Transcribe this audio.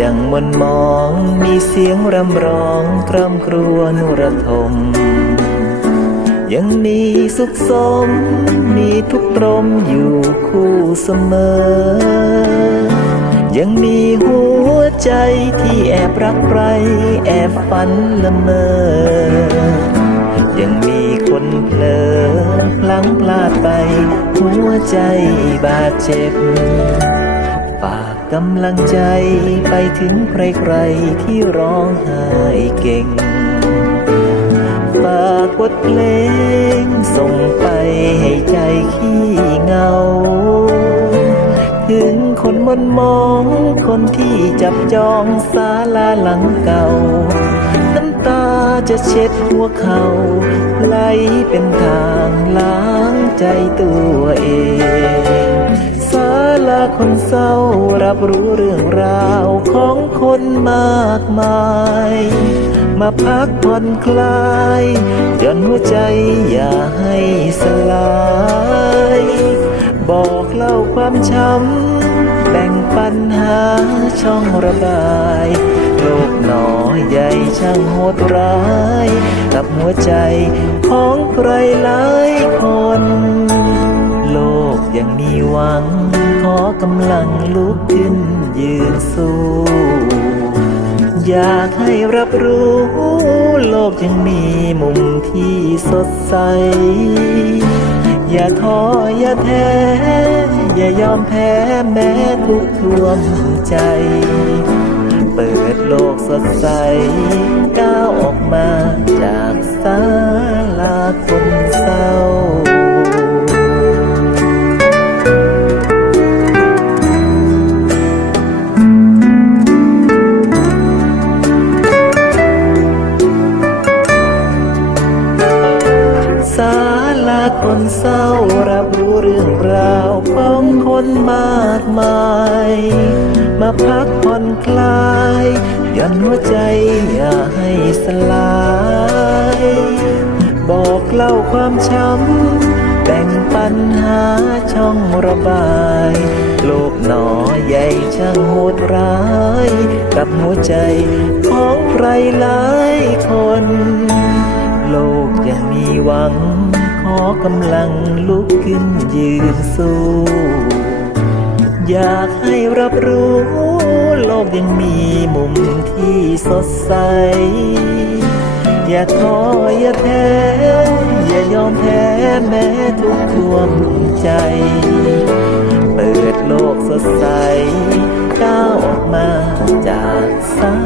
ยังมนมองมีเสียงรำร้องคร่ำครวญระทม ยังมีสุขสม มีทุกตรมอยู่คู่เสมอ ยังมีหัวใจที่แอบรักใครแอบฝันละเมอยังมีคนเพลอพลั้งพลาดไป หัวใจบาดเจ็บ กำลังใจไปถึงใครๆที่ร้องไห้เก่ง ฝากบทเพลงส่งไปให้ใจขี้เงา ถึงคนมนมองคนที่จับจองศาลาหลังเก่า น้ำตาจะเช็ดหัวเขาไหลเป็นทางล้างใจตัวเอง เศร้ารับรู้เรื่องราวของคนมากมาย มาพักผ่อนคลายย่อนหัวใจอย่าให้สลาย บอกเล่าความช้ำแบ่งปัญหาช่องระบายโลกหนอใหญ่ช่างโหดร้าย กับหัวใจของใครหลายคน โลกยังมีหวัง กำลังลุกขึ้นยืนสู้ อยากให้รับรู้ โลกยังมีมุมที่สดใส อย่าท้ออย่าแท้ อย่ายอมแพ้แม้ทุกข์ท่วมใจ เปิดโลกสดใส ก้าวออกมาจากศาล คนเศร้ารับรู้เรื่องราวของคนมากมาย มาพักผ่อนคลายย่อนหัวใจอย่าให้สลาย บอกเล่าความช้ำแบ่งปัญหาช่องระบาย โลกหนอใหญ่ช่างโหดร้าย กับหัวใจของใครหลายคน โลกยังมีหวัง อกำลังลุกขึ้นยืนสู้ อยากให้รับรู้ โลกยังมีมุมที่สดใส อย่าท้ออย่าแพ้อย่ายอมแพ้แม้ทุกท่วมใจ เปิดโลกสดใสก้าวออกมาจากสา